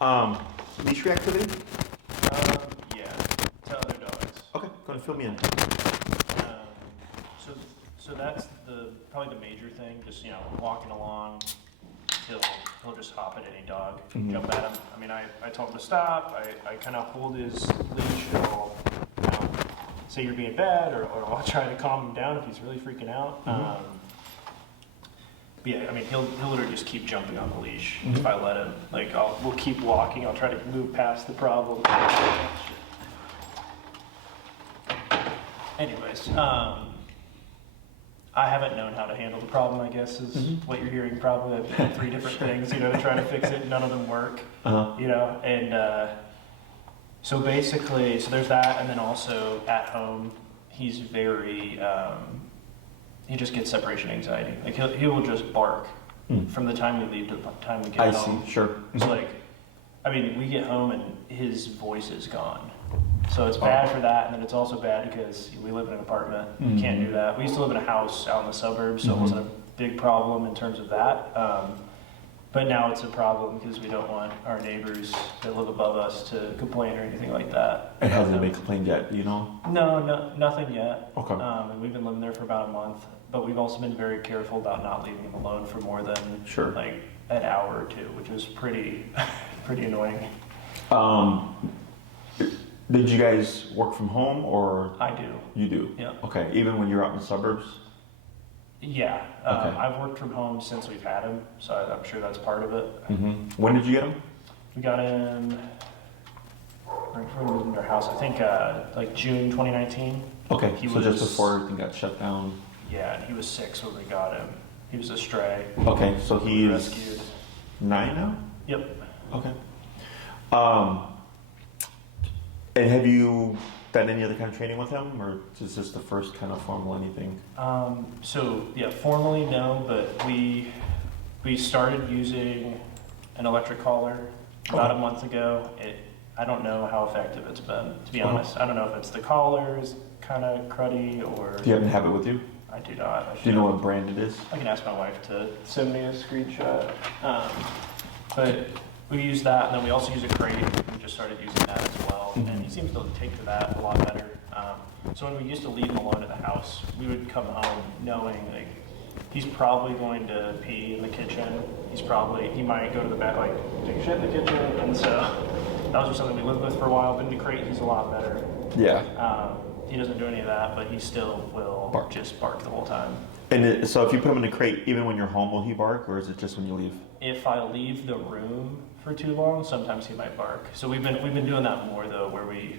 Leash reactivity? Yeah, to other dogs. Okay, go ahead, fill me in. So, so that's probably the major thing. Just walking along, he'll just hop at any dog, jump at him. I mean, I told him to stop. I kind of hold his leash. I'll say you're being bad, or I'll try to calm him down if he's really freaking out. But yeah, I mean, he'll literally just keep jumping on the leash if I let him. Like, we'll keep walking. I'll try to move past the problem. Anyways, I haven't known how to handle the problem, I guess, is what you're hearing probably. I've done 3 different things, to try to fix it. None of them work, and so basically, so there's that. And then also at home, he's very, he just gets separation anxiety. Like he will just bark from the time we leave to the time we get home. I see, sure. So like, I mean, we get home and his voice is gone. So it's bad for that, and then it's also bad because we live in an apartment. You can't do that. We used to live in a house out in the suburbs, so it wasn't a big problem in terms of that. But now it's a problem because we don't want our neighbors that live above us to complain or anything like that. It hasn't been complained yet, do you know? No, nothing yet. Okay. And we've been living there for about a month, but we've also been very careful about not leaving him alone for more than like an hour or 2, which was pretty annoying. Did you guys work from home or? I do. You do? Yeah. Okay, even when you're out in the suburbs? Yeah. Okay. I've worked from home since we've had him, so I'm sure that's part of it. When did you get him? We got him right before we moved into our house, I think like June 2019. Okay, so just before everything got shut down. Yeah, and he was 6 when we got him. He was a stray. Okay, so he's rescued. 9 now? Yep. Okay. And have you done any other kind of training with him, or is this the first kind of formal anything? So yeah, formally no, but we started using an electric collar about a month ago. I don't know how effective it's been, to be honest. I don't know if it's the collar is kind of cruddy or. Do you happen to have it with you? I do not. Do you know what brand it is? I can ask my wife to send me a screenshot. But we use that, and then we also use a crate. We just started using that as well, and he seems to take to that a lot better. So when we used to leave him alone at the house, we would come home knowing like he's probably going to pee in the kitchen. He might go to the back, like take a shit in the kitchen, and so that was just something we lived with for a while. But in the crate, he's a lot better. Yeah. He doesn't do any of that, but he still will just bark the whole time. And so if you put him in a crate, even when you're home, will he bark, or is it just when you leave? If I leave the room for too long, sometimes he might bark. So we've been doing that more though, where we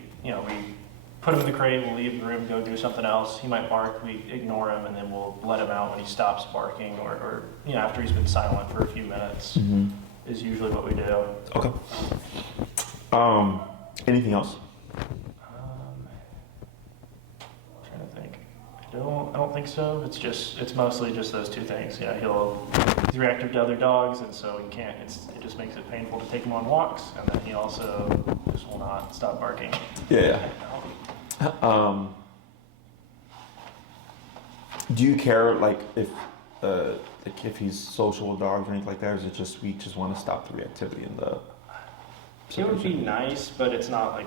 put him in the crate, we'll leave the room, go do something else. He might bark, we ignore him, and then we'll let him out when he stops barking, or after he's been silent for a few minutes. Is usually what we do. Okay. Anything else? Trying to think. I don't think so. It's mostly just those 2 things. Yeah, he's reactive to other dogs, and so he can't. It just makes it painful to take him on walks, and then he also just will not stop barking. Yeah. Do you care like if he's social with dogs or anything like that, or is it just we just want to stop the reactivity in the? It would be nice, but it's not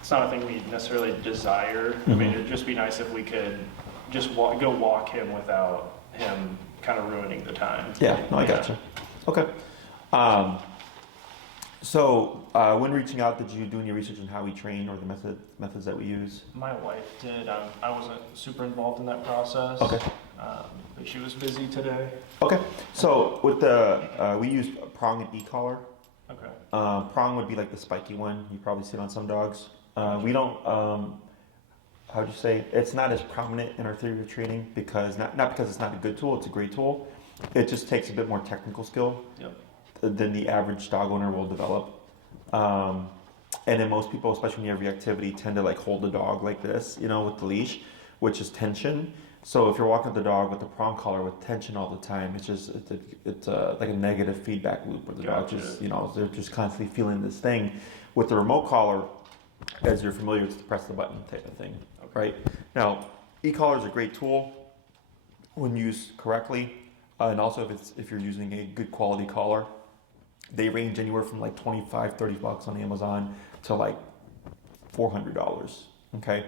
it's not a thing we necessarily desire. I mean, it'd just be nice if we could just go walk him without him kind of ruining the time. Yeah, no, I gotcha. Okay. So when reaching out, did you do any research on how we train or the methods that we use? My wife did. I wasn't super involved in that process. Okay. But she was busy today. Okay. So with we use prong and e-collar. Okay. Prong would be like the spiky one. You probably see it on some dogs. We don't, how do you say, it's not as prominent in our theory of training because, not because it's not a good tool, it's a great tool. It just takes a bit more technical skill than the average dog owner will develop. And then most people, especially when you have reactivity, tend to like hold the dog like this, with the leash, which is tension. So if you're walking the dog with the prong collar with tension all the time, it's like a negative feedback loop where the dog just, they're just constantly feeling this thing. With the remote collar, as you're familiar, it's the press the button type of thing, right? Now, e-collar is a great tool when used correctly, and also if you're using a good quality collar. They range anywhere from like 25, 30 bucks on Amazon to like $400. Okay.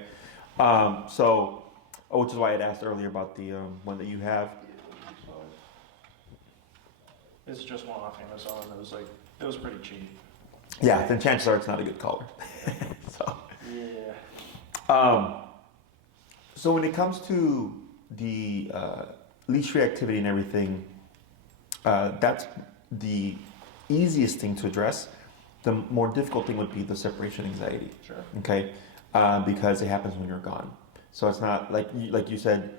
Which is why I'd asked earlier about the one that you have. It's just one off Amazon. It was pretty cheap. Yeah, then chances are it's not a good color. So, Yeah. so when it comes to the leash reactivity and everything, that's the easiest thing to address. The more difficult thing would be the separation anxiety. Sure. Okay, because it happens when you're gone. So it's not like you said.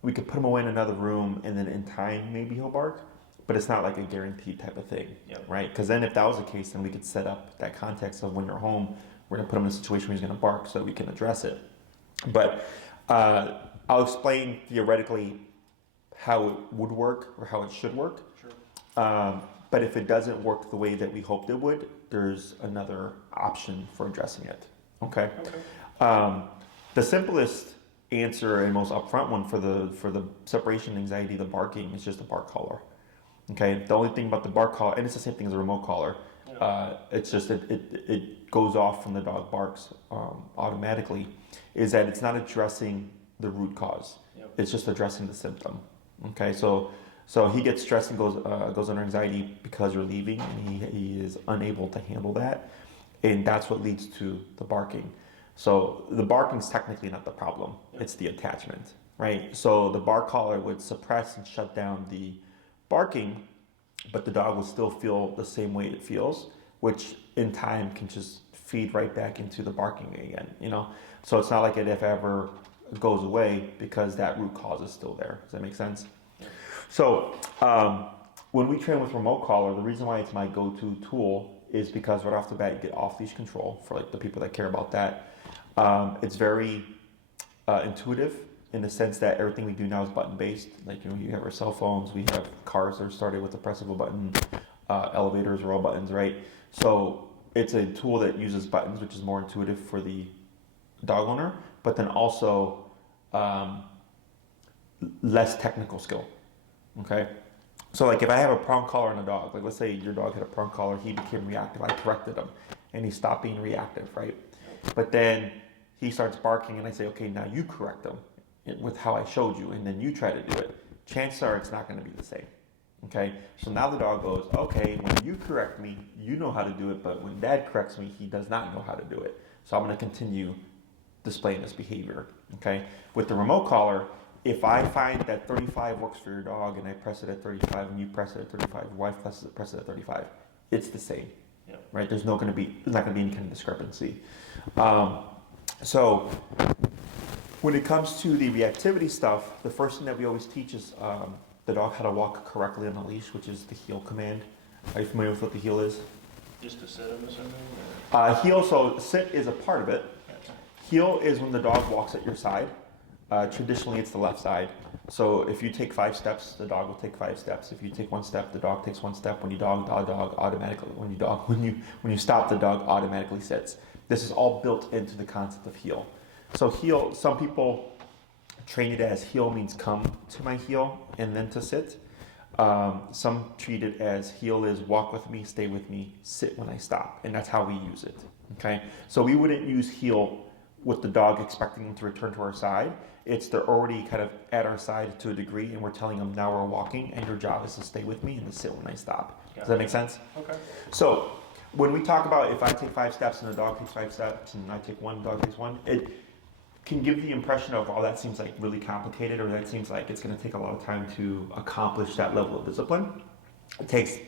We could put him away in another room, and then in time maybe he'll bark, but it's not like a guaranteed type of thing, Yep. right? Because then if that was the case, then we could set up that context of when you're home, we're gonna put him in a situation where he's gonna bark, so that we can address it. But I'll explain theoretically how it would work or how it should work. Sure. But if it doesn't work the way that we hoped it would, there's another option for addressing it. Okay. The simplest answer and most upfront one for the separation anxiety, the barking, is just a bark collar. Okay. The only thing about the bark collar, and it's the same thing as a remote collar. Yeah. It's just it goes off when the dog barks automatically. Is that it's not addressing the root cause. Yep. It's just addressing the symptom. Okay. So he gets stressed and goes under anxiety because you're leaving, and he is unable to handle that, and that's what leads to the barking. So the barking is technically not the problem; it's the attachment, right? So the bark collar would suppress and shut down the barking, but the dog will still feel the same way it feels, which in time can just feed right back into the barking again. So it's not like it if ever goes away because that root cause is still there. Does that make sense? So when we train with remote collar, the reason why it's my go-to tool is because right off the bat you get off-leash control for like the people that care about that. It's very intuitive in the sense that everything we do now is button-based. Like you have our cell phones, we have cars that are started with a press of a button, elevators are all buttons, right? So it's a tool that uses buttons, which is more intuitive for the dog owner, but then also less technical skill. Okay, so like if I have a prong collar on a dog, like let's say your dog had a prong collar, he became reactive, I corrected him, and he stopped being reactive, right? But then he starts barking, and I say, okay, now you correct him with how I showed you, and then you try to do it. Chances are it's not going to be the same. Okay, so now the dog goes, okay, when you correct me, you know how to do it, but when Dad corrects me, he does not know how to do it. So I'm going to continue displaying this behavior. Okay, with the remote collar, if I find that 35 works for your dog and I press it at 35 and you press it at 35, your wife press it at 35, it's the same, right? There's not going to be any kind of discrepancy. So when it comes to the reactivity stuff, the first thing that we always teach is the dog how to walk correctly on the leash, which is the heel command. Are you familiar with what the heel is? Just to sit in something? Heel, so sit is a part of it. Okay. Heel is when the dog walks at your side. Traditionally, it's the left side. So if you take 5 steps, the dog will take 5 steps. If you take 1 step, the dog takes 1 step. When you dog automatically. When you stop, the dog automatically sits. This is all built into the concept of heel. So heel, some people train it as heel means come to my heel and then to sit. Some treat it as heel is walk with me, stay with me, sit when I stop, and that's how we use it. Okay, so we wouldn't use heel with the dog expecting them to return to our side. It's they're already kind of at our side to a degree, and we're telling them now we're walking, and your job is to stay with me and to sit when I stop. Does that make sense? Okay. So when we talk about if I take 5 steps and the dog takes 5 steps and I take 1, dog takes 1, it can give the impression of, oh, that seems like really complicated, or that seems like it's going to take a lot of time to accomplish that level of discipline. It takes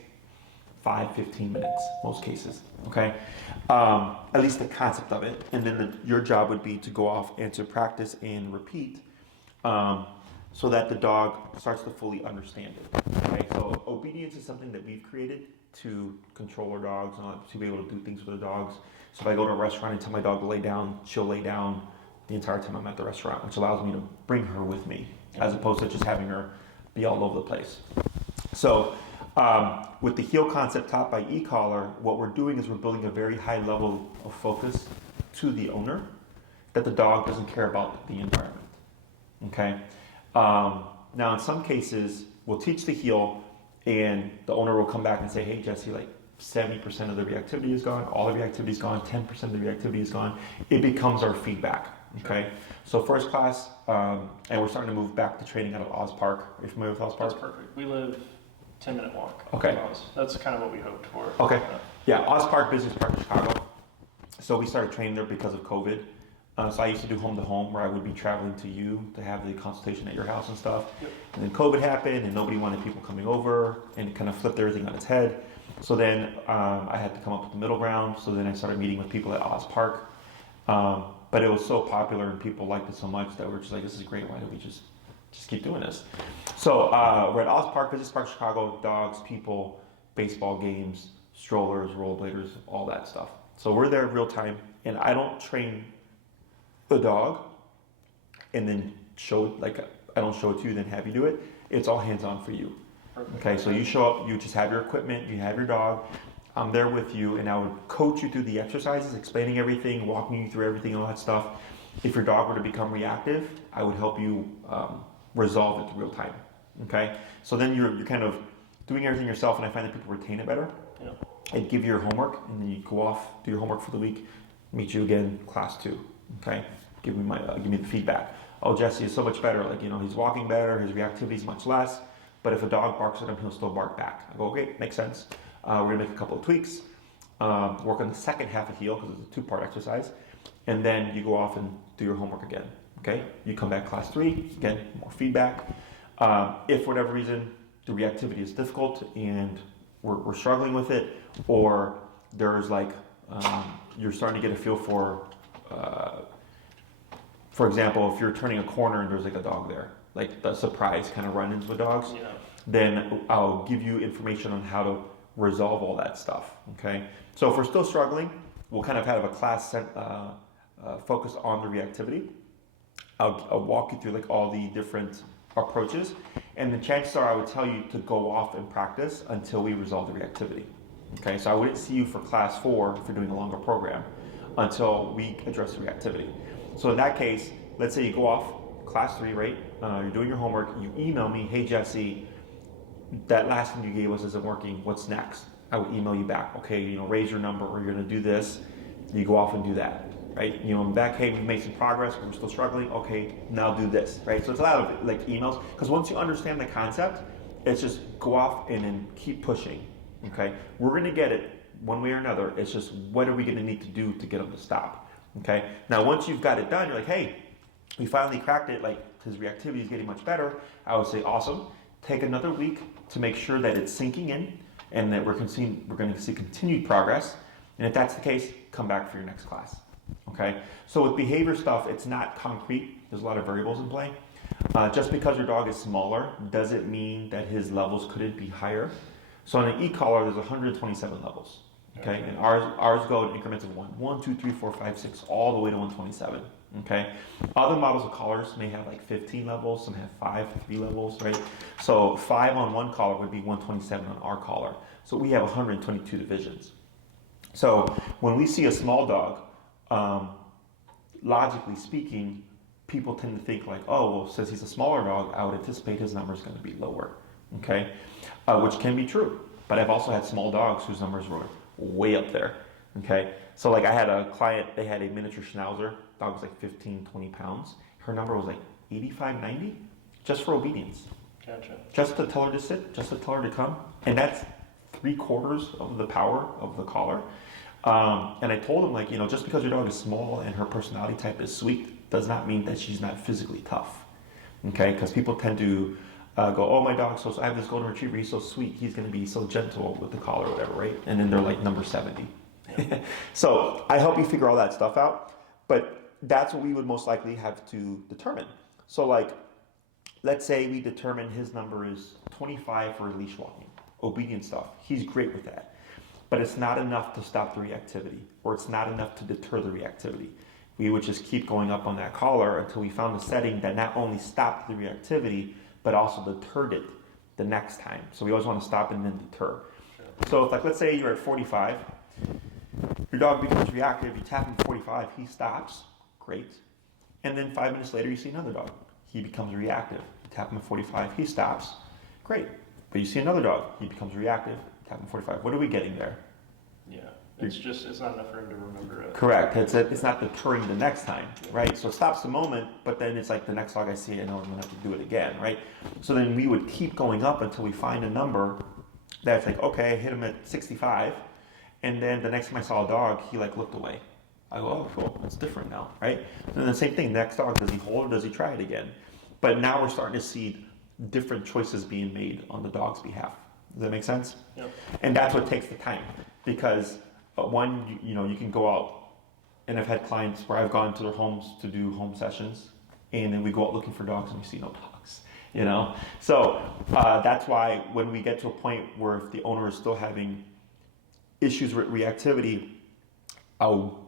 5-15 minutes, most cases, okay? At least the concept of it. And then your job would be to go off and to practice and repeat so that the dog starts to fully understand it, okay? So obedience is something that we've created to control our dogs, to be able to do things with our dogs. So if I go to a restaurant and tell my dog to lay down, she'll lay down the entire time I'm at the restaurant, which allows me to bring her with me, as opposed to just having her be all over the place. So with the heel concept taught by e-collar, what we're doing is we're building a very high level of focus to the owner that the dog doesn't care about the environment. Okay. Now in some cases, we'll teach the heel, and the owner will come back and say, hey, Jesse, like 70% of the reactivity is gone, all the reactivity is gone, 10% of the reactivity is gone. It becomes our feedback, okay? So first class, and we're starting to move back to training out of Oz Park. Are you familiar with Oz Park? That's perfect. We live 10-minute walk. Okay. That's kind of what we hoped for. Okay. Yeah, Oz Park Business Park in Chicago. So we started training there because of COVID. So I used to do home to home, where I would be traveling to you to have the consultation at your house and stuff. Yep. And then COVID happened, and nobody wanted people coming over, and it kind of flipped everything on its head. So then I had to come up with the middle ground. So then I started meeting with people at Oz Park. But it was so popular, and people liked it so much that we're just like, this is great. Why don't we just keep doing this? So we're at Oz Park, Business Park, Chicago. Dogs, people, baseball games, strollers, rollerbladers, all that stuff. So we're there real time, and I don't train the dog and then I don't show it to you, then have you do it. It's all hands on for you. Perfect. Okay, so you show up, you just have your equipment, you have your dog. I'm there with you, and I would coach you through the exercises, explaining everything, walking you through everything, all that stuff. If your dog were to become reactive, I would help you resolve it real time. Okay, so then you're kind of doing everything yourself, and I find that people retain it better. Yeah. I'd give you your homework, and then you go off, do your homework for the week, meet you again, class 2. Okay, give me the feedback. Oh, Jesse is so much better. Like, he's walking better. His reactivity is much less. But if a dog barks at him, he'll still bark back. I go, okay, makes sense. We're gonna make a couple of tweaks. Work on the second half of heal, because it's a 2-part exercise, and then you go off and do your homework again. Okay, you come back class 3 again, more feedback. If for whatever reason the reactivity is difficult and we're struggling with it, or there's like you're starting to get a feel for example, if you're turning a corner and there's like a dog there, like the surprise kind of run-ins with dogs, Yeah. then I'll give you information on how to resolve all that stuff, okay? So if we're still struggling, we'll kind of have a class focus on the reactivity. I'll walk you through like all the different approaches, and the chances are I would tell you to go off and practice until we resolve the reactivity, okay? So I wouldn't see you for class 4 if you're doing a longer program until we address the reactivity. So in that case, let's say you go off class 3, right? You're doing your homework, you email me, hey Jesse, that last thing you gave us isn't working, what's next? I would email you back, okay, raise your number, or you're gonna do this. You go off and do that, right? I'm back, hey, we've made some progress, but we're still struggling, okay, now do this, right? So it's a lot of like emails, because once you understand the concept, it's just go off and then keep pushing, okay? We're gonna get it one way or another, it's just what are we gonna need to do to get them to stop? Okay. Now, once you've got it done, you're like, hey, we finally cracked it. Like, his reactivity is getting much better. I would say, awesome. Take another week to make sure that it's sinking in and that we're going to see continued progress. And if that's the case, come back for your next class. Okay. So with behavior stuff, it's not concrete. There's a lot of variables in play. Just because your dog is smaller doesn't mean that his levels couldn't be higher. So on an e-collar, there's 127 levels. Okay, and ours go in increments of 1, 2, 3, 4, 5, 6, all the way to 127. Okay, other models of collars may have like 15 levels, some have 5, 3 levels, right? So 5 on one collar would be 127 on our collar. So we have 122 divisions. So when we see a small dog, logically speaking, people tend to think like, oh, well, since he's a smaller dog, I would anticipate his number is going to be lower. Okay, which can be true. But I've also had small dogs whose numbers were way up there, okay? So like I had a client, they had a miniature schnauzer, dog was like 15, 20 pounds. Her number was like 85, 90, just for obedience. Gotcha. Just to tell her to sit, just to tell her to come. And that's 3/4 of the power of the collar. And I told him like, just because your dog is small and her personality type is sweet, does not mean that she's not physically tough, okay? Because people tend to go, oh, my dog's so, I have this golden retriever, he's so sweet, he's going to be so gentle with the collar or whatever, right? And then they're like number 70. So I help you figure all that stuff out, but that's what we would most likely have to determine. So like, let's say we determine his number is 25 for leash walking, obedience stuff. He's great with that, but it's not enough to stop the reactivity, or it's not enough to deter the reactivity. We would just keep going up on that collar until we found a setting that not only stopped the reactivity, but also deterred it the next time. So we always want to stop and then deter. Sure. So if, like, let's say you're at 45, your dog becomes reactive, you tap him at 45, he stops, great. And then 5 minutes later, you see another dog. He becomes reactive. You tap him at 45, he stops, great. But you see another dog, he becomes reactive, tap him 45. What are we getting there? Yeah. It's not enough for him to remember it. Correct. It's not deterring the next time, right? So it stops the moment, but then it's like the next dog I see, I know I'm gonna have to do it again, right? So then we would keep going up until we find a number that's like, okay, I hit him at 65, and then the next time I saw a dog, he like looked away. I go, oh, cool, it's different now, right? And then the same thing, next dog, does he hold or does he try it again? But now we're starting to see different choices being made on the dog's behalf. Does that make sense? Yep. And that's what takes the time, because one, you know, you can go out, and I've had clients where I've gone to their homes to do home sessions, and then we go out looking for dogs and we see no dogs, you know? So that's why when we get to a point where if the owner is still having issues with reactivity, I'll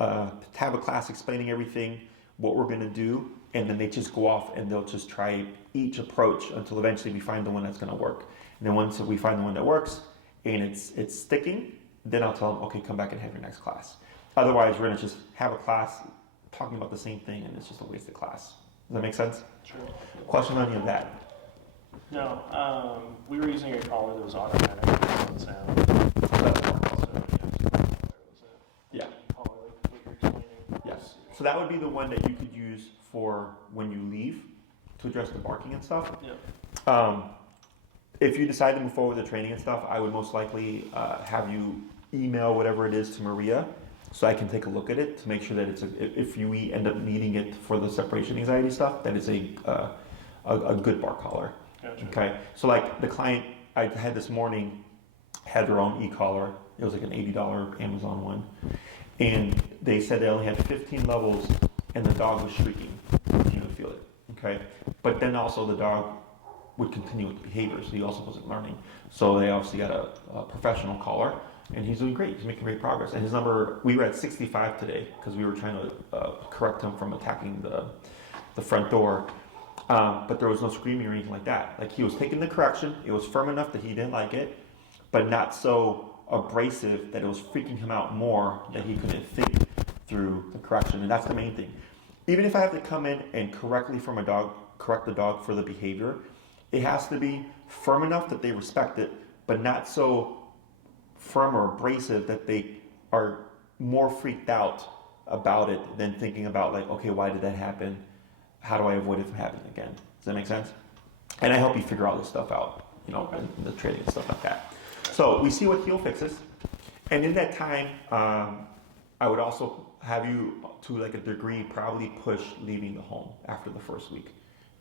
have a class explaining everything, what we're gonna do, and then they just go off and they'll just try each approach until eventually we find the one that's gonna work. And then once we find the one that works and it's sticking, then I'll tell them, okay, come back and have your next class. Otherwise, we're gonna just have a class talking about the same thing and it's just a waste of class. Does that make sense? Sure. Question on any of that? No, we were using a collar that was automatic on sound. Yeah. Collar, like what you're explaining. Yes. So that would be the one that you could use for when you leave to address the barking and stuff. Yeah. If you decide to move forward with the training and stuff, I would most likely have you email whatever it is to Maria so I can take a look at it to make sure that it's if you end up needing it for the separation anxiety stuff, that it's a good bark collar. Gotcha. Okay. So like the client I had this morning had their own e-collar. It was like an $80 Amazon one. And they said they only had 15 levels and the dog was shrieking. You would feel it. Okay. But then also the dog would continue with the behavior, so he also wasn't learning. So they obviously got a professional collar, and he's doing great. He's making great progress. And his number, we were at 65 today because we were trying to correct him from attacking the front door. But there was no screaming or anything like that. Like he was taking the correction. It was firm enough that he didn't like it, but not so abrasive that it was freaking him out more that he couldn't think through the correction. And that's the main thing. Even if I have to come in and correct the dog for the behavior, it has to be firm enough that they respect it, but not so firm or abrasive that they are more freaked out about it than thinking about like, okay, why did that happen? How do I avoid it from happening again? Does that make sense? And I help you figure all this stuff out, you know, in the training and stuff like that. So we see what heel fixes. And in that time, I would also have you, to like a degree, probably push leaving the home after the first week.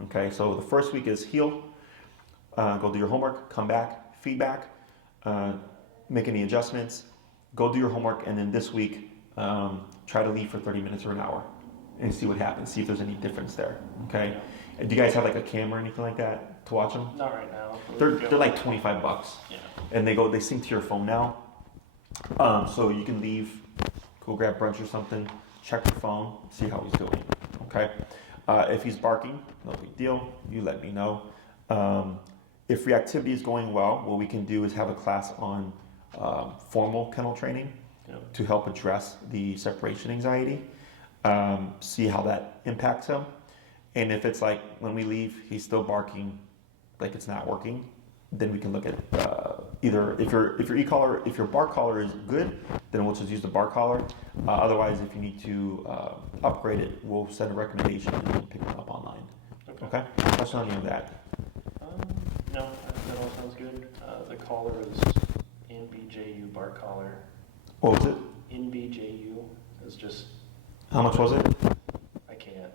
Okay, so the first week is heel. Go do your homework, come back, feedback, make any adjustments, go do your homework, and then this week, try to leave for 30 minutes or an hour and see what happens, see if there's any difference there, okay? And do you guys have like a camera or anything like that to watch them? Not right now. They're like $25. Yeah. And they sync to your phone now. So you can leave, go grab brunch or something, check your phone, see how he's doing, okay? If he's barking, no big deal, you let me know. If reactivity is going well, what we can do is have a class on formal kennel training to help address the separation anxiety, see how that impacts him. And if it's like when we leave, he's still barking, like it's not working, then we can look at either if your bark collar is good, then we'll just use the bark collar. Otherwise, if you need to upgrade it, we'll send a recommendation and you can pick it up online. Okay? Question on any of that? No, that all sounds good. The collar is NBJU bark collar. What was it? NBJU is just. How much was it? I can't.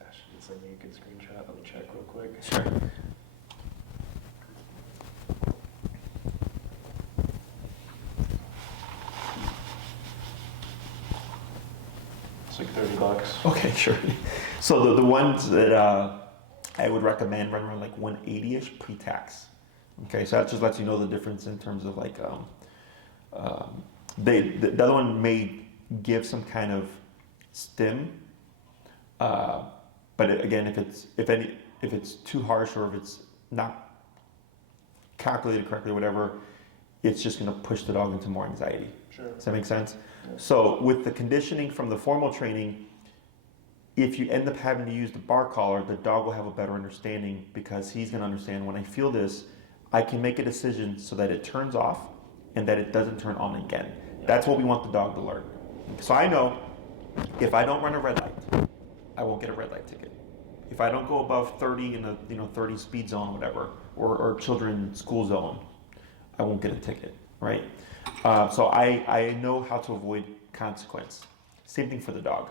Actually, it's like a good screenshot. Let me check real quick. Sure. It's like $30. Okay, sure. So the ones that I would recommend run around like 180-ish pre-tax. Okay, so that just lets you know the difference in terms of like the other one may give some kind of stim, but again, if it's too harsh or if it's not calculated correctly or whatever, it's just going to push the dog into more anxiety. Sure. Does that make sense? Yeah. So with the conditioning from the formal training, if you end up having to use the bark collar, the dog will have a better understanding because he's going to understand when I feel this, I can make a decision so that it turns off and that it doesn't turn on again. Yeah. That's what we want the dog to learn. So I know if I don't run a red light, I won't get a red light ticket. If I don't go above 30 in a 30 speed zone or whatever, or children school zone, I won't get a ticket, right? So I know how to avoid consequence. Same thing for the dog.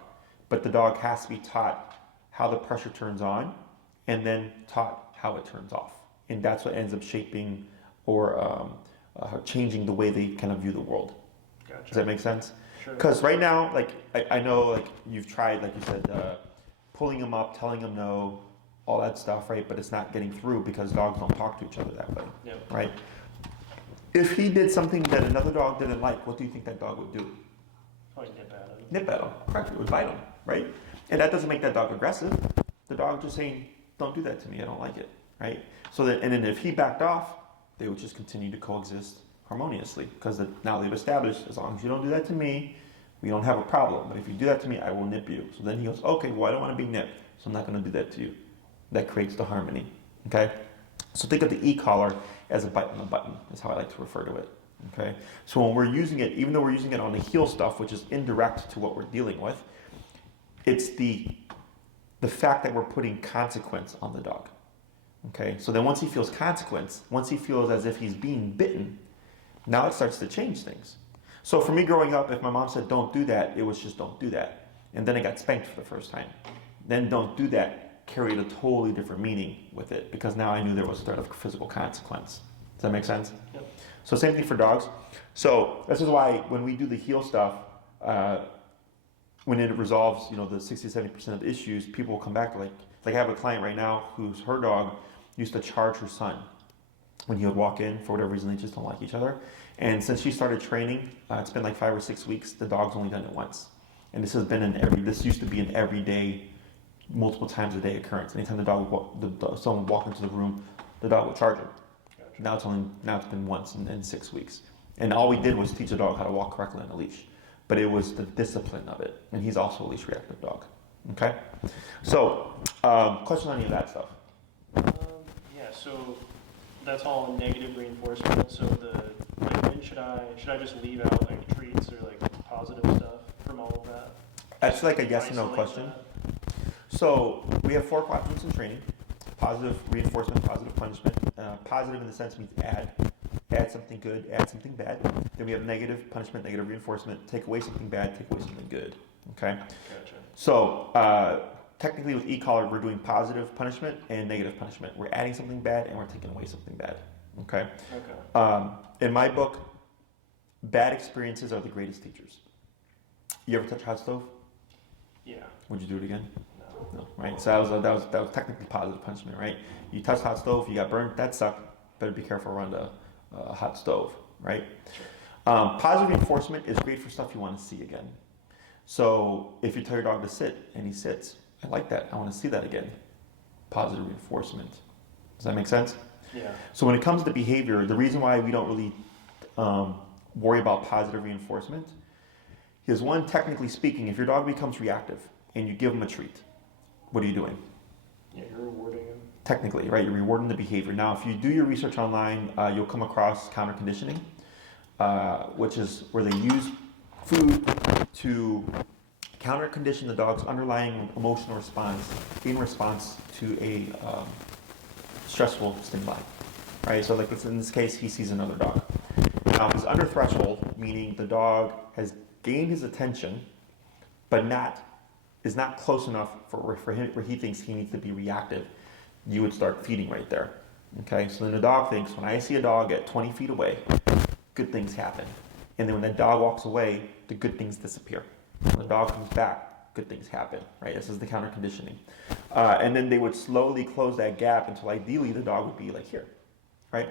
But the dog has to be taught how the pressure turns on and then taught how it turns off. And that's what ends up shaping or changing the way they kind of view the world. Gotcha. Does that make sense? Sure. Because right now, like I know, like you've tried, like you said, pulling them up, telling them no, all that stuff, right? But it's not getting through because dogs don't talk to each other that way, Yep. right? If he did something that another dog didn't like, what do you think that dog would do? Probably nip at him. Nip at him, correct? It would bite him, right? And that doesn't make that dog aggressive. The dog just saying, "Don't do that to me. I don't like it," right? So that, and then if he backed off, they would just continue to coexist harmoniously because now they've established, as long as you don't do that to me, we don't have a problem. But if you do that to me, I will nip you. So then he goes, "Okay, well I don't want to be nipped, so I'm not going to do that to you." That creates the harmony. Okay. So think of the e-collar as a bite on the button, is how I like to refer to it. Okay. So when we're using it, even though we're using it on the heel stuff, which is indirect to what we're dealing with, it's the fact that we're putting consequence on the dog. Okay. So then once he feels consequence, once he feels as if he's being bitten, now it starts to change things. So for me growing up, if my mom said don't do that, it was just don't do that. And then I got spanked for the first time. Then don't do that carried a totally different meaning with it because now I knew there was a sort of physical consequence. Does that make sense? Yep. So same thing for dogs. So this is why when we do the heel stuff, when it resolves, the 60-70% of issues, people will come back like I have a client right now whose her dog used to charge her son when he would walk in. For whatever reason, they just don't like each other. And since she started training, it's been like 5 or 6 weeks. The dog's only done it once, and this used to be an everyday, multiple times a day occurrence. Anytime the dog someone would walk into the room, the dog would charge her. Gotcha. Now it's been once in 6 weeks, and all we did was teach the dog how to walk correctly on a leash. But it was the discipline of it, and he's also a leash reactive dog. Okay, so question on any of that stuff. Yeah, so that's all negative reinforcement. So when should I just leave out like treats or like positive stuff from all of that? That's like a yes or no Isolate question. that? So we have 4 quadrants in training: positive reinforcement, positive punishment. Positive in the sense means add something good, add something bad. Then we have negative punishment, negative reinforcement, take away something bad, take away something good. Okay. Gotcha. So technically with e-collar, we're doing positive punishment and negative punishment. We're adding something bad and we're taking away something bad. Okay. Okay. In my book, bad experiences are the greatest teachers. You ever touch a hot stove? Yeah. Would you do it again? No. No, right? So that was technically positive punishment, right? You touched hot stove, you got burnt, that sucked. Better be careful around a hot stove, right? Sure. Positive reinforcement is great for stuff you want to see again. So if you tell your dog to sit and he sits, I like that. I want to see that again. Positive reinforcement. Does that make sense? Yeah. So when it comes to behavior, the reason why we don't really worry about positive reinforcement is, one, technically speaking, if your dog becomes reactive and you give him a treat, what are you doing? Yeah, you're rewarding him. Technically, right? You're rewarding the behavior. Now, if you do your research online, you'll come across counter conditioning, which is where they use food to counter condition the dog's underlying emotional response in response to a stressful stimuli, right? So, like in this case, he sees another dog. Now, if he's under threshold, meaning the dog has gained his attention, but is not close enough for him where he thinks he needs to be reactive, you would start feeding right there. Okay, so then the dog thinks, when I see a dog at 20 feet away, good things happen. And then when the dog walks away, the good things disappear. When the dog comes back, good things happen, right? This is the counter conditioning. And then they would slowly close that gap until ideally the dog would be like here, right?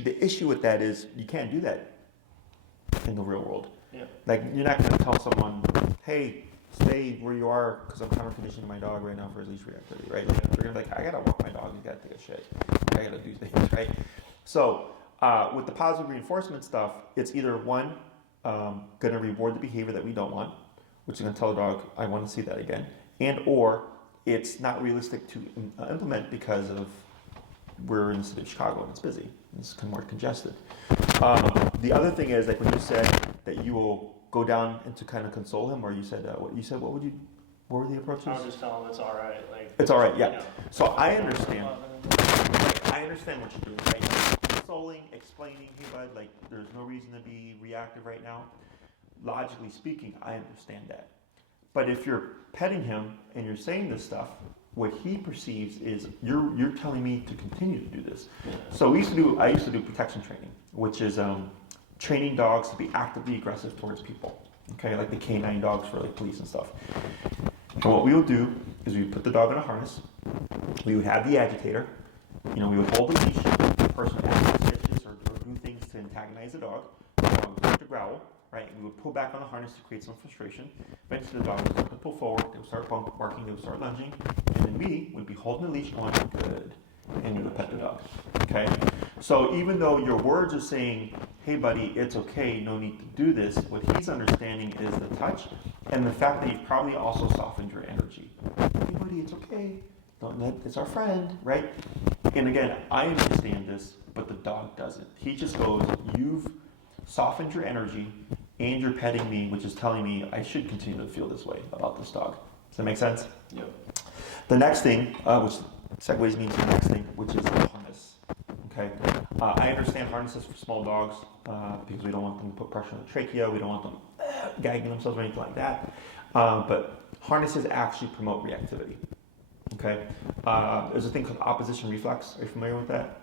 The issue with that is you can't do that in the real world. Yeah. Like, you're not going to tell someone, hey, stay where you are because I'm counter conditioning my dog right now for his leash reactivity, right? Like, they're going to be like, I got to walk my dog, he's got to take a shit. I got to do things, right? So with the positive reinforcement stuff, it's either one, going to reward the behavior that we don't want, which is going to tell the dog, I want to see that again, and or it's not realistic to implement because of we're in the city of Chicago and it's busy. It's kind of more congested. The other thing is, like when you said that you will go down and to kind of console him, or you said what were the approaches? I'll just tell him it's all right. Like It's all right, yeah. you know. So I understand what you're doing, right? Consoling, explaining, hey bud, like there's no reason to be reactive right now. Logically speaking, I understand that. But if you're petting him and you're saying this stuff, what he perceives is you're telling me to continue to do this. So I used to do protection training, which is training dogs to be actively aggressive towards people. Okay, like the canine dogs for like police and stuff. And what we would do is we would put the dog in a harness. We would have the agitator. We would hold the leash. The person would act stitches or do things to antagonize the dog. The dog would start to growl. Right, we would pull back on the harness to create some frustration. Eventually the dog would start to pull forward, they would start barking, they would start lunging, and then we would be holding the leash going, good, and we would pet the dog, okay? So even though your words are saying, hey buddy, it's okay, no need to do this, what he's understanding is the touch, and the fact that you've probably also softened your energy. Hey buddy, it's okay, it's our friend, right? And again, I understand this, but the dog doesn't. He just goes, you've softened your energy, and you're petting me, which is telling me I should continue to feel this way about this dog. Does that make sense? Yep. The next thing, which segues me to the next thing, which is the harness. Okay, I understand harnesses for small dogs because we don't want them to put pressure on the trachea, we don't want them gagging themselves or anything like that. But harnesses actually promote reactivity. Okay, there's a thing called opposition reflex. Are you familiar with that?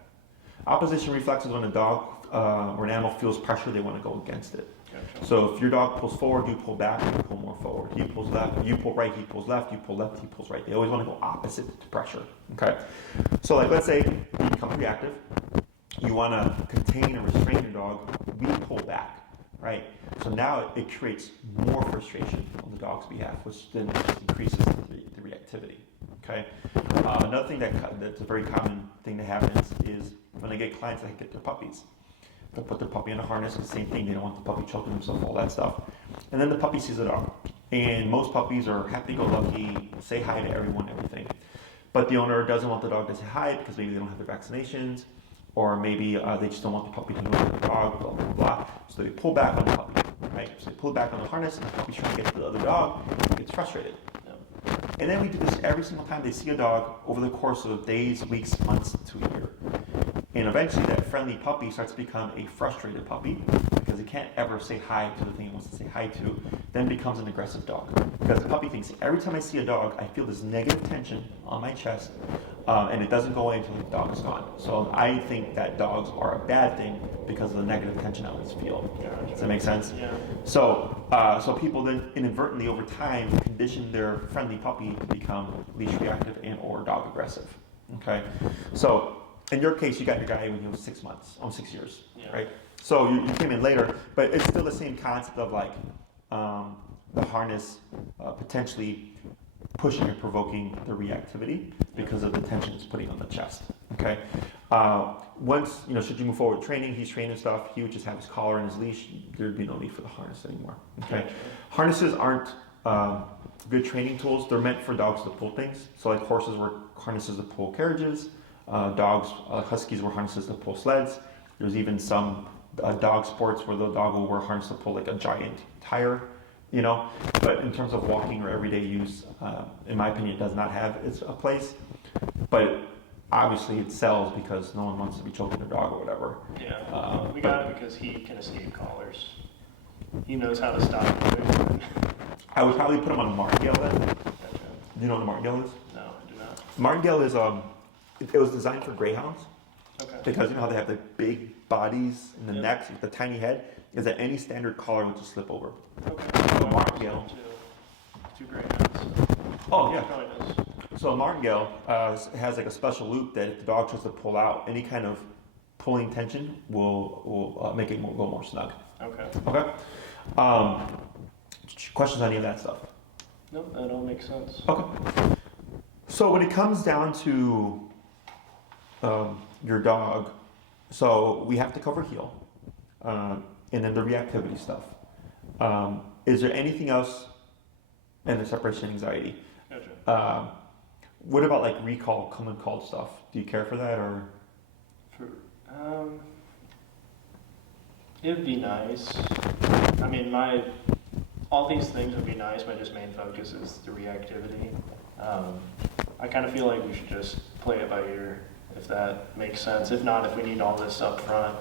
Opposition reflex is when a dog or an animal feels pressure, they want to go against it. Gotcha. So if your dog pulls forward, you pull back, you pull more forward. He pulls left, you pull right, he pulls left, you pull left, he pulls right. They always want to go opposite to pressure. Okay. So like let's say you become reactive, you want to contain and restrain your dog, we pull back, right? So now it creates more frustration on the dog's behalf, which then just increases the reactivity. Okay. Another thing that's a very common thing that happens is when I get clients that get their puppies. They'll put their puppy in a harness, the same thing, they don't want the puppy choking himself, all that stuff. And then the puppy sees the dog. And most puppies are happy-go-lucky, say hi to everyone, everything. But the owner doesn't want the dog to say hi because maybe they don't have their vaccinations, or maybe they just don't want the puppy to know the dog, blah, blah, blah. So they pull back on the puppy, right? So they pull back on the harness, and the puppy's trying to get to the other dog, and gets frustrated. And then we do this every single time they see a dog over the course of days, weeks, months to a year. And eventually that friendly puppy starts to become a frustrated puppy because it can't ever say hi to the thing it wants to say hi to, then becomes an aggressive dog. Because the puppy thinks, every time I see a dog, I feel this negative tension on my chest, and it doesn't go away until the dog is gone. So I think that dogs are a bad thing because of the negative tension I always feel. Does that make sense? Yeah. So people then inadvertently over time condition their friendly puppy to become leash reactive and or dog aggressive. Okay? So in your case, you got your guy when he was 6 months, 6 years, right? So you came in later, but it's still the same concept of like the harness potentially pushing and provoking the reactivity because of the tension it's putting on the chest. Okay. Once should you move forward with training, he's trained and stuff. He would just have his collar and his leash. There'd be no need for the harness anymore. Okay. Harnesses aren't good training tools. They're meant for dogs to pull things. So like horses were harnesses to pull carriages. Dogs, huskies were harnesses to pull sleds. There's even some dog sports where the dog will wear harness to pull like a giant tire, But in terms of walking or everyday use, in my opinion, it does not have a place. But obviously it sells because no one wants to be choking their dog or whatever. Yeah, we got it because he can escape collars. He knows how to stop moving. I would probably put him on a martingale then. Gotcha. Do you know what a martingale is? No, I do not. Martingale is it was designed for greyhounds. Okay. Because you know how they have the big bodies and the necks with the tiny head, is that any standard collar would just slip over. Okay. A martingale. Two greyhounds. Oh yeah. Probably does. So a martingale has like a special loop that if the dog tries to pull out, any kind of pulling tension will make it go more snug. Okay. Okay. Questions on any of that stuff? No, that all makes sense. Okay. So when it comes down to your dog, so we have to cover heel, and then the reactivity stuff. Is there anything else in the separation anxiety? Gotcha. What about like recall, come and called stuff? Do you care for that or? It would be nice. I mean, all these things would be nice. My just main focus is the reactivity. I kind of feel like we should just play it by ear, if that makes sense. If not, if we need all this up front,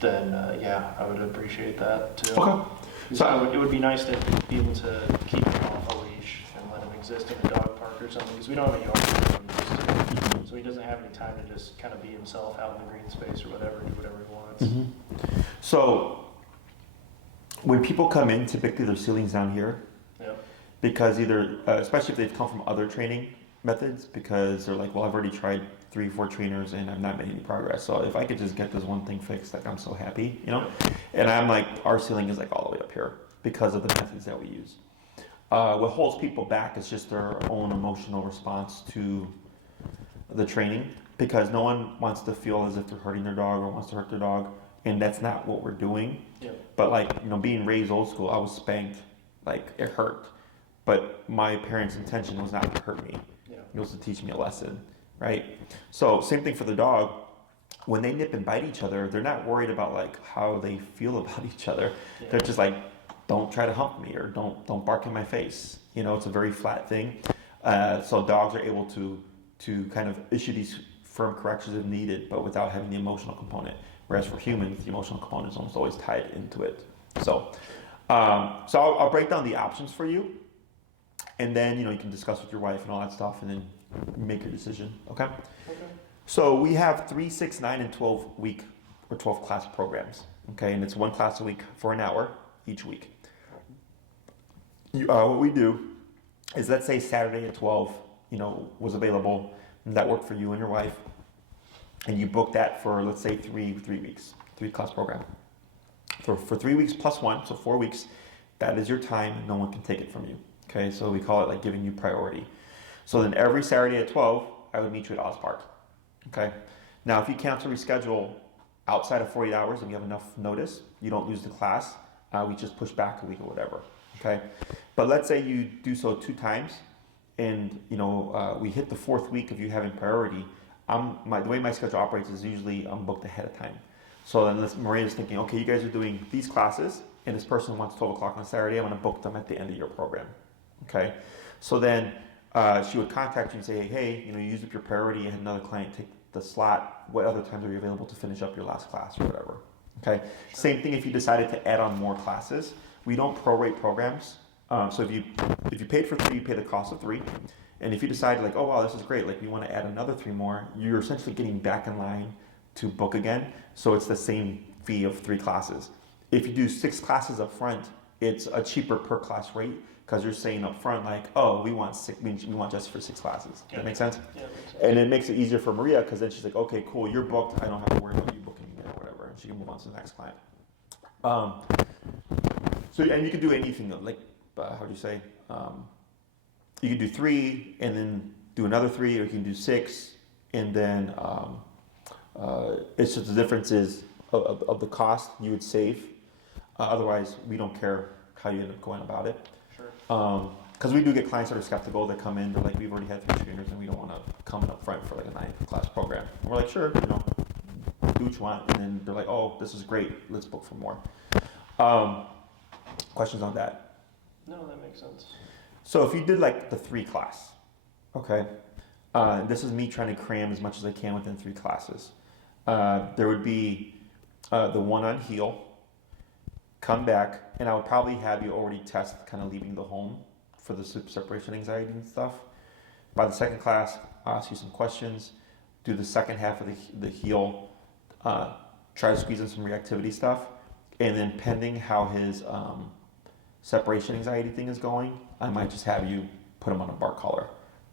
then yeah, I would appreciate that too. Okay. So It would be nice to be able to keep him off a leash and let him exist in a dog park or something, because we don't have a yard for him to use, so he doesn't have any time to just kind of be himself out in the green space or whatever, do whatever he wants. So when people come in, typically their ceiling's down here. Yep. Because either, especially if they've come from other training methods, because they're like, well, I've already tried 3 or 4 trainers and I've not made any progress. So if I could just get this one thing fixed, like I'm so happy, you know? And I'm like, our ceiling is like all the way up here because of the methods that we use. What holds people back is just their own emotional response to the training, because no one wants to feel as if they're hurting their dog or wants to hurt their dog. And that's not what we're doing. Yep. But like, you know, being raised old school, I was spanked, like it hurt. But my parents' intention was not to hurt me. Yeah. It was to teach me a lesson, right? So same thing for the dog. When they nip and bite each other, they're not worried about like how they feel about each other. Yeah. They're just like, don't try to hump me or don't bark in my face. You know, it's a very flat thing. So dogs are able to kind of issue these firm corrections if needed, but without having the emotional component. Whereas for humans, the emotional component is almost always tied into it. So, I'll break down the options for you, and then you can discuss with your wife and all that stuff, and then make your decision. Okay. Okay. So we have 3, 6, 9, and 12 week or 12 class programs. Okay, and it's 1 class a week for an hour each week. What we do is, let's say Saturday at 12, was available, and that worked for you and your wife, and you book that for, let's say, 3 weeks, 3 class program. For 3 weeks plus 1, so 4 weeks, that is your time. No one can take it from you. Okay, so we call it like giving you priority. So then every Saturday at 12, I would meet you at Oz Park. Okay, now if you cancel or reschedule outside of 48 hours and you have enough notice, you don't lose the class. We just push back a week or whatever. Okay, but let's say you do so 2 times, and we hit the 4th week of you having priority. The way my schedule operates is usually I'm booked ahead of time. So then Maria's thinking, okay, you guys are doing these classes, and this person wants 12 o'clock on Saturday. I'm going to book them at the end of your program. Okay, so then she would contact you and say, hey, you used up your priority. I had another client take the slot. What other times are you available to finish up your last class or whatever? Okay, sure. Same thing if you decided to add on more classes. We don't prorate programs. So if you paid for 3, you pay the cost of 3. And if you decide like, oh wow, this is great, like we want to add another 3 more, you're essentially getting back in line to book again. So it's the same fee of 3 classes. If you do 6 classes up front, it's a cheaper per class rate, because you're saying up front like, oh, we want just for 6 classes. Does that make sense? Yeah, makes sense. And it makes it easier for Maria, because then she's like, okay, cool, you're booked. I don't have to worry about you booking me or whatever, and she can move on to the next client. And you can do anything like, how do you say? You can do 3 and then do another 3, or you can do 6, and then it's just the difference is of the cost you would save. Otherwise, we don't care how you end up going about it. Sure. Because we do get clients that are skeptical that come in. They're like, we've already had 3 trainers and we don't want to come in up front for like a 9th class program. And we're like, sure, do what you want. And then they're like, oh, this is great. Let's book for more. Questions on that? No, that makes sense. So if you did like the 3 class, okay, this is me trying to cram as much as I can within 3 classes. There would be the one on heel, come back, and I would probably have you already test kind of leaving the home for the separation anxiety and stuff. By the 2nd class, I'll ask you some questions, do the second half of the heel, try to squeeze in some reactivity stuff, and then pending how his separation anxiety thing is going, I might just have you put him on a bark collar,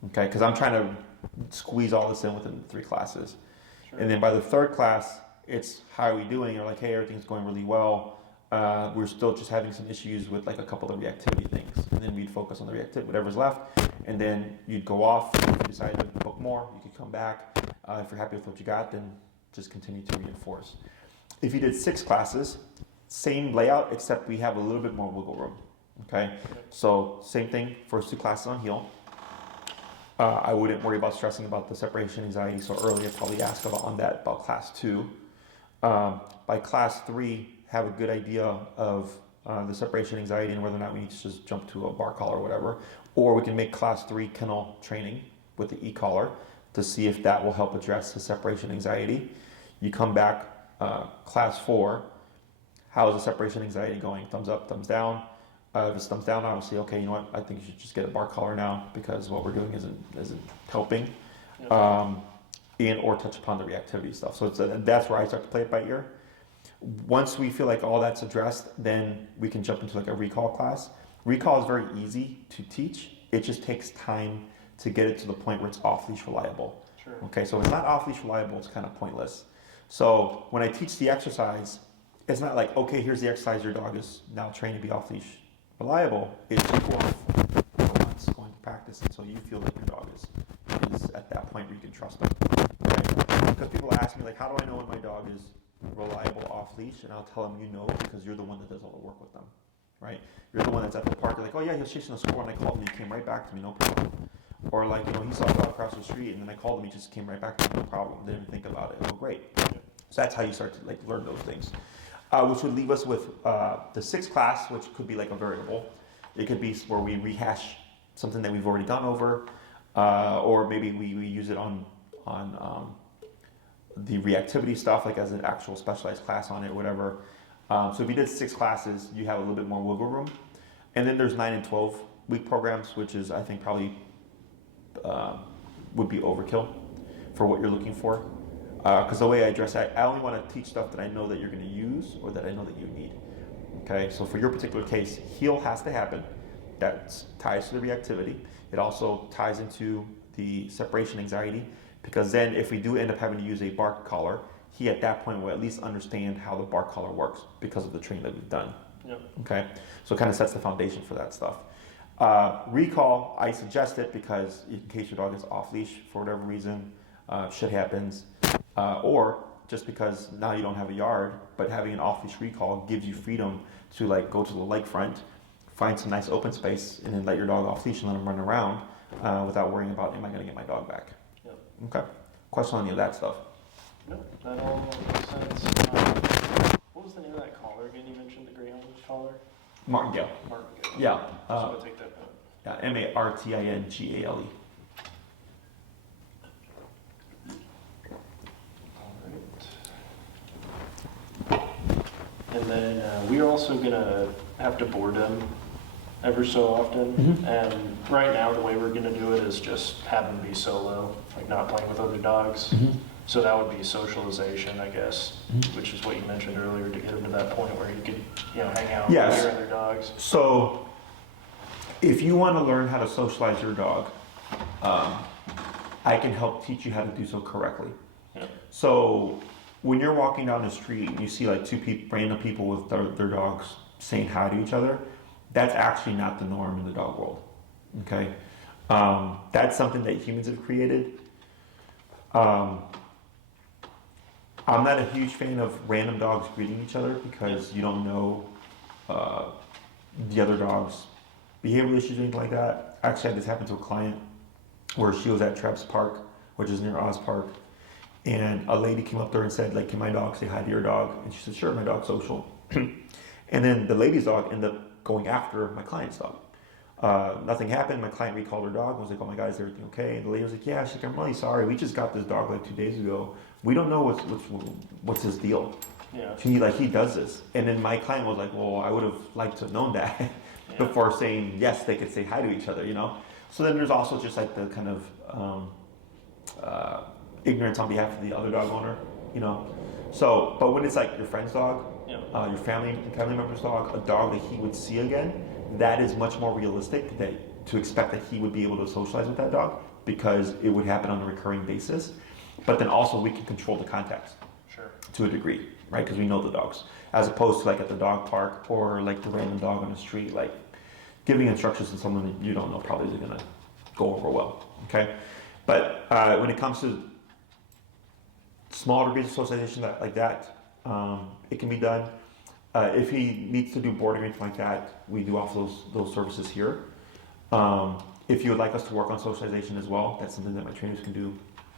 okay? Because I'm trying to squeeze all this in within 3 classes. Sure. And then by the 3rd class, it's how are we doing? You're like, hey, everything's going really well. We're still just having some issues with like a couple of reactivity things. And then we'd focus on the reactivity, whatever's left. And then you'd go off. If you decide to book more, you could come back. If you're happy with what you got, then just continue to reinforce. If you did 6 classes, same layout, except we have a little bit more wiggle room. Okay, so same thing, first 2 classes on heel. I wouldn't worry about stressing about the separation anxiety so early. I'd probably ask about class 2. By class 3, have a good idea of the separation anxiety and whether or not we need to just jump to a bar collar or whatever. Or we can make class 3 kennel training with the e-collar to see if that will help address the separation anxiety. You come back class 4, how is the separation anxiety going? Thumbs up, thumbs down. If it's thumbs down, obviously, okay, you know what? I think you should just get a bar collar now because what we're doing isn't helping. And or touch upon the reactivity stuff. So that's where I start to play it by ear. Once we feel like all that's addressed, then we can jump into like a recall class. Recall is very easy to teach. It just takes time to get it to the point where it's off-leash reliable. Sure. Okay, so if it's not off-leash reliable, it's kind of pointless. So when I teach the exercise, it's not like, okay, here's the exercise, your dog is now trained to be off-leash reliable. It's just go off for once, going to practice until you feel like your dog is at that point where you can trust them. Okay? Because people ask me, like, how do I know when my dog is reliable off-leash? And I'll tell them, you know, because you're the one that does all the work with them, right? You're the one that's at the park, you're like, oh yeah, he was chasing a squirrel, and I called him, he came right back to me, no problem. Or like, you know, he saw a dog across the street, and then I called him, he just came right back to me, no problem, didn't even think about it. Oh, great. So that's how you start to like learn those things. Which would leave us with the sixth class, which could be like a variable. It could be where we rehash something that we've already gone over, or maybe we use it on the reactivity stuff, like as an actual specialized class on it, or whatever. So if you did 6 classes, you have a little bit more wiggle room. And then there's 9 and 12 week programs, which is I think probably would be overkill for what you're looking for. Because the way I address that, I only want to teach stuff that I know that you're going to use or that I know that you need. Okay, so for your particular case, heel has to happen. That ties to the reactivity. It also ties into the separation anxiety, because then if we do end up having to use a bark collar, he at that point will at least understand how the bark collar works because of the training that we've done. Yep. Okay, so it kind of sets the foundation for that stuff. Recall, I suggest it because in case your dog is off leash for whatever reason, shit happens. Or just because now you don't have a yard, but having an off-leash recall gives you freedom to like go to the lakefront, find some nice open space, and then let your dog off leash and let him run around without worrying about, am I going to get my dog back? Yep. Okay. Question on any of that stuff? No, that all makes sense. What was the name of that collar again? You mentioned the Greyhound collar? Martingale. Martingale. Yeah. So I'll take that note. Yeah. Martingale. And then we are also going to have to board them ever so often. Mm-hmm. And right now, the way we're going to do it is just have them be solo, like not playing with other dogs. Mm-hmm. So that would be socialization, I guess, which is what you mentioned earlier, to get them to that point where you could, hang out Yes. with your other dogs. So, if you want to learn how to socialize your dog, I can help teach you how to do so correctly. Yeah. So, when you're walking down the street and you see like random people with their dogs saying hi to each other, that's actually not the norm in the dog world. Okay, that's something that humans have created. I'm not a huge fan of random dogs greeting each other because you don't know the other dog's behavioral issues or anything like that. Actually, I had this happen to a client where she was at Trebs Park, which is near Oz Park, and a lady came up there and said, like, can my dog say hi to your dog? And she said, sure, my dog's social. And then the lady's dog ended up going after my client's dog. Nothing happened. My client recalled her dog and was like, oh my God, is everything okay? And the lady was like, yeah. She's like, I'm really sorry. We just got this dog like 2 days ago. We don't know what's his deal. Yeah. He does this. And then my client was like, well, I would have liked to have known that before saying, yes, they could say hi to each other, So then there's also just like the kind of ignorance on behalf of the other dog owner, So, but when it's like your friend's dog, your family member's dog, a dog that he would see again, that is much more realistic to expect that he would be able to socialize with that dog because it would happen on a recurring basis. But then also we can control the context to a degree, right? Because we know the dogs, as opposed to like at the dog park or like the random dog on the street, like giving instructions to someone that you don't know probably isn't going to go over well, okay? But when it comes to small degrees of socialization like that, it can be done. If he needs to do boarding or anything like that, we do offer those services here. If you would like us to work on socialization as well, that's something that my trainers can do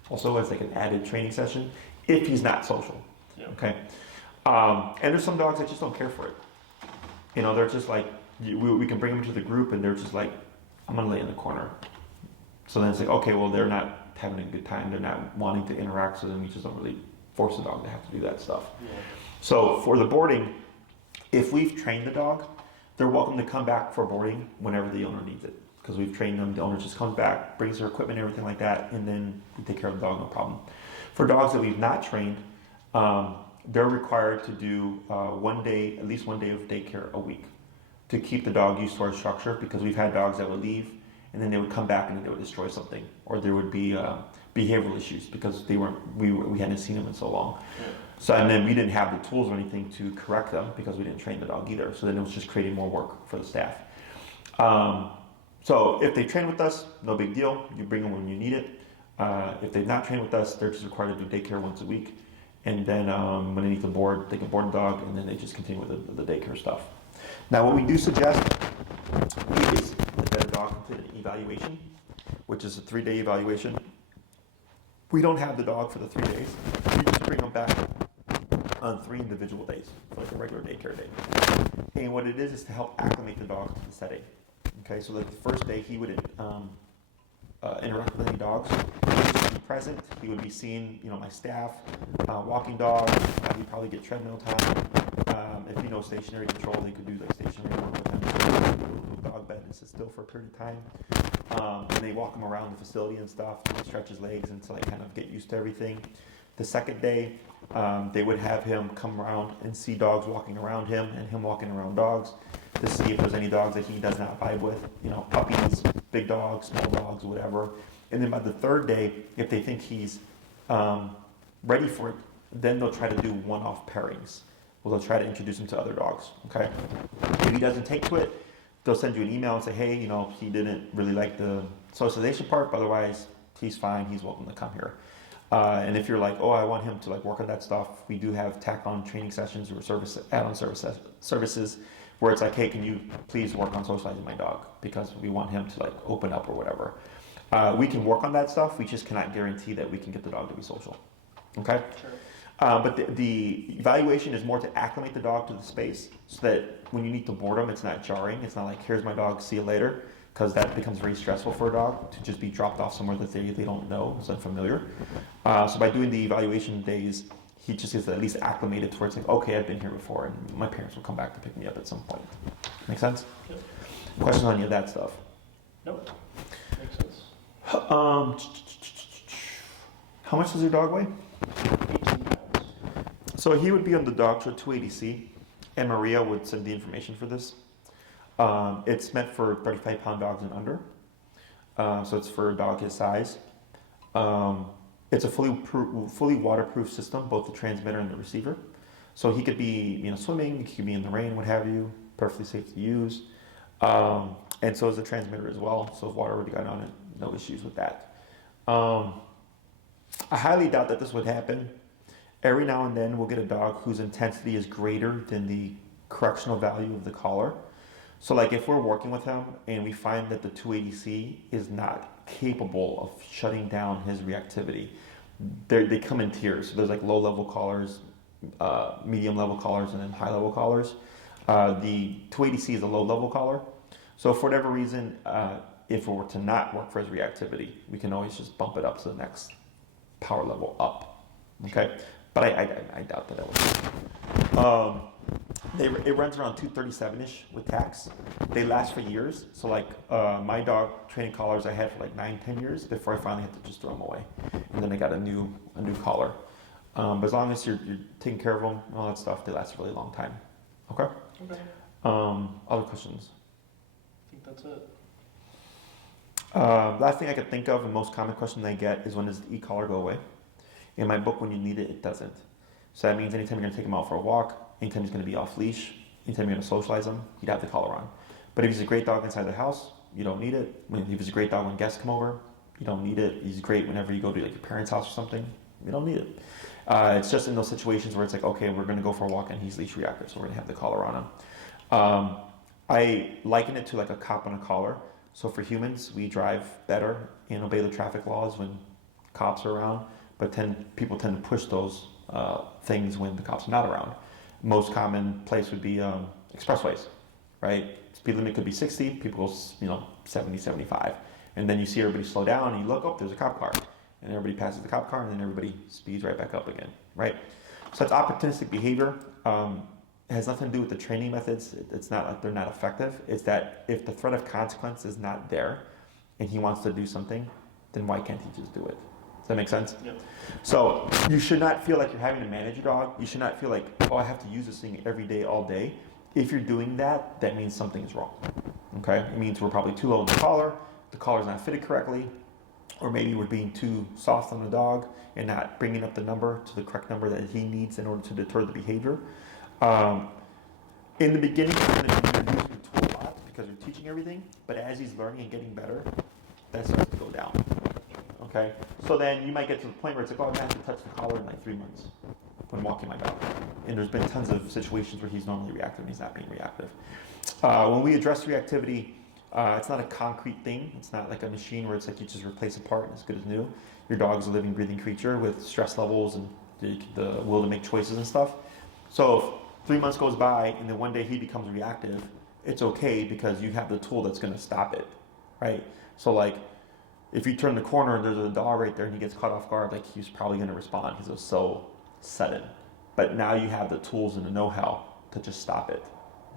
also as like an added training session if he's not social. Yeah. Okay. And there's some dogs that just don't care for it. They're just like, we can bring them to the group and they're just like, I'm going to lay in the corner. So then it's like, okay, well, they're not having a good time. They're not wanting to interact. So then we just don't really force the dog to have to do that stuff. Yeah. So for the boarding, if we've trained the dog, they're welcome to come back for boarding whenever the owner needs it. Because we've trained them, the owner just comes back, brings their equipment, everything like that, and then we take care of the dog, no problem. For dogs that we've not trained, they're required to do at least one day of daycare a week to keep the dog used to our structure, because we've had dogs that would leave and then they would come back and then they would destroy something, or there would be behavioral issues because we hadn't seen them in so long. Yeah. So, and then we didn't have the tools or anything to correct them because we didn't train the dog either. So then it was just creating more work for the staff. So if they train with us, no big deal. You bring them when you need it. If they've not trained with us, they're just required to do daycare once a week. And then when they need to board, they can board the dog, and then they just continue with the daycare stuff. Now, what we do suggest is that a dog complete an evaluation, which is a 3-day evaluation. We don't have the dog for the 3 days. We just bring them back on 3 individual days, for like a regular daycare day. And what it is to help acclimate the dog to the setting. Okay, so like the first day he would interact with any dogs. He would just be present. He would be seeing, my staff, walking dogs. He'd probably get treadmill time. If he knows stationary control, they could do like stationary work with him. Dog bed and sit still for a period of time. And they walk him around the facility and stuff, stretch his legs until they kind of get used to everything. The second day, they would have him come around and see dogs walking around him and him walking around dogs to see if there's any dogs that he does not vibe with, puppies, big dogs, small dogs, whatever. And then by the third day, if they think he's ready for it, then they'll try to do one-off pairings. Well, they'll try to introduce him to other dogs, okay? If he doesn't take to it, they'll send you an email and say, hey, he didn't really like the socialization part, but otherwise he's fine, he's welcome to come here. And if you're like, oh, I want him to work on that stuff, we do have tack-on training sessions or add-on services where it's like, hey, can you please work on socializing my dog, because we want him to open up or whatever. We can work on that stuff. We just cannot guarantee that we can get the dog to be social. Okay. Sure. But the evaluation is more to acclimate the dog to the space, so that when you need to board them, it's not jarring. It's not like, here's my dog, see you later, because that becomes very stressful for a dog to just be dropped off somewhere that they don't know, it's unfamiliar. So by doing the evaluation days, he just gets at least acclimated to where it's like, okay, I've been here before, and my parents will come back to pick me up at some point. Make sense? Yep. Questions on any of that stuff? Nope. Makes sense. How much does your dog weigh? 18 pounds. So he would be on the dog show 280C, and Maria would send the information for this. It's meant for 35-pound dogs and under, so it's for a dog his size. It's a fully waterproof system, both the transmitter and the receiver. So he could be, swimming, he could be in the rain, what have you, perfectly safe to use. And so is the transmitter as well. So if water already got on it, no issues with that. I highly doubt that this would happen. Every now and then we'll get a dog whose intensity is greater than the correctional value of the collar. So if we're working with him and we find that the 280C is not capable of shutting down his reactivity, they come in tiers. So there's low-level collars, medium-level collars, and then high-level collars. The 280C is a low-level collar. So for whatever reason, if it were to not work for his reactivity, we can always just bump it up to the next power level up. Okay? But I doubt that it will. It runs around 237-ish with tax. They last for years. So my dog training collars I had for 9-10 years before I finally had to just throw them away. And then I got a new collar. But as long as you're taking care of them and all that stuff, they last a really long time. Okay? Okay. Other questions? I think that's it. Last thing I could think of, and most common question I get is, when does the e-collar go away? In my book, when you need it, it doesn't. So that means anytime you're going to take him out for a walk, anytime he's going to be off leash, anytime you're going to socialize him, you'd have the collar on. But if he's a great dog inside the house, you don't need it. If he's a great dog when guests come over, you don't need it. He's great whenever you go to your parents' house or something, you don't need it. It's just in those situations where it's okay, we're going to go for a walk and he's leash reactive, so we're going to have the collar on him. I liken it to a cop on a collar. So for humans, we drive better and obey the traffic laws when cops are around, but people tend to push those things when the cops are not around. Most common place would be expressways, right? Speed limit could be 60, people go 70, 75. And then you see everybody slow down and you look, oh, there's a cop car. And everybody passes the cop car and then everybody speeds right back up again, right? So that's opportunistic behavior. It has nothing to do with the training methods. It's not like they're not effective. It's that if the threat of consequence is not there and he wants to do something, then why can't he just do it? Does that make sense? Yeah. So you should not feel like you're having to manage your dog. You should not feel like, oh, I have to use this thing every day, all day. If you're doing that, that means something's wrong. Okay? It means we're probably too low in the collar's not fitted correctly, or maybe we're being too soft on the dog and not bringing up the number to the correct number that he needs in order to deter the behavior. In the beginning, you're going to be introducing the tool a lot because you're teaching everything, but as he's learning and getting better, that starts to go down. Okay? So then you might get to the point where it's like, oh, I'm going to have to touch the collar in like 3 months when walking my dog. And there's been tons of situations where he's normally reactive and he's not being reactive. When we address reactivity, it's not a concrete thing. It's not like a machine where it's like you just replace a part and it's good as new. Your dog's a living, breathing creature with stress levels and the will to make choices and stuff. So if 3 months goes by and then one day he becomes reactive, it's okay because you have the tool that's going to stop it, right? So like if you turn the corner and there's a dog right there and he gets caught off guard, like he's probably going to respond because it was so sudden. But now you have the tools and the know-how to just stop it,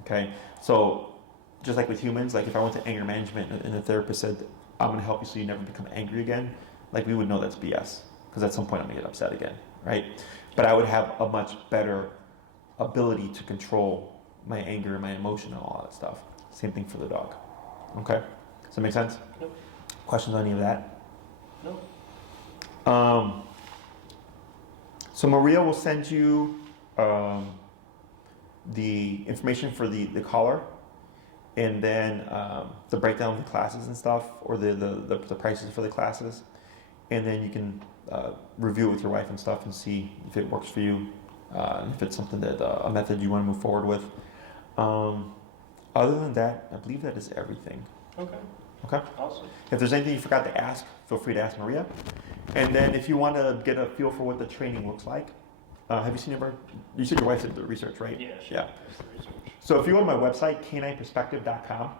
okay? So just like with humans, like if I went to anger management and the therapist said, I'm going to help you so you never become angry again, like we would know that's BS because at some point I'm going to get upset again, right? But I would have a much better ability to control my anger and my emotion and all that stuff. Same thing for the dog, okay? Does that make sense? Yep. Questions on any of that? No. So Maria will send you the information for the collar and then the breakdown of the classes and stuff, or the prices for the classes. And then you can review it with your wife and stuff and see if it works for you, and if it's something that a method you want to move forward with. Other than that, I believe that is everything. Okay. Okay? Awesome. If there's anything you forgot to ask, feel free to ask Maria. And then if you want to get a feel for what the training looks like, have you seen you said your wife did the research, right? Yeah. Yeah. So if you go to my website, canineperspective.com,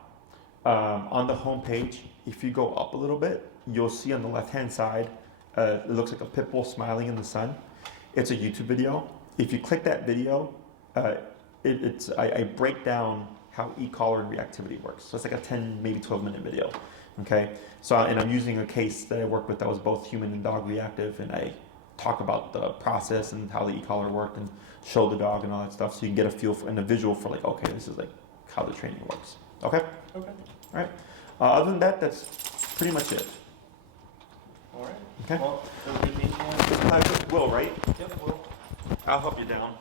on the home page, if you go up a little bit, you'll see on the left-hand side, it looks like a pit bull smiling in the sun. It's a YouTube video. If you click that video, I break down how e-collar and reactivity works. So it's like a 10, maybe 12-minute video. Okay. So, and I'm using a case that I worked with that was both human and dog reactive, and I talk about the process and how the e-collar worked and show the dog and all that stuff, so you can get a feel for, and a visual for like, okay, this is like how the training works. Okay. Okay. All right. Other than that, that's pretty much it. All right. Okay. Well, it was good meeting you. Will, right? Yep. Well. I'll help you down.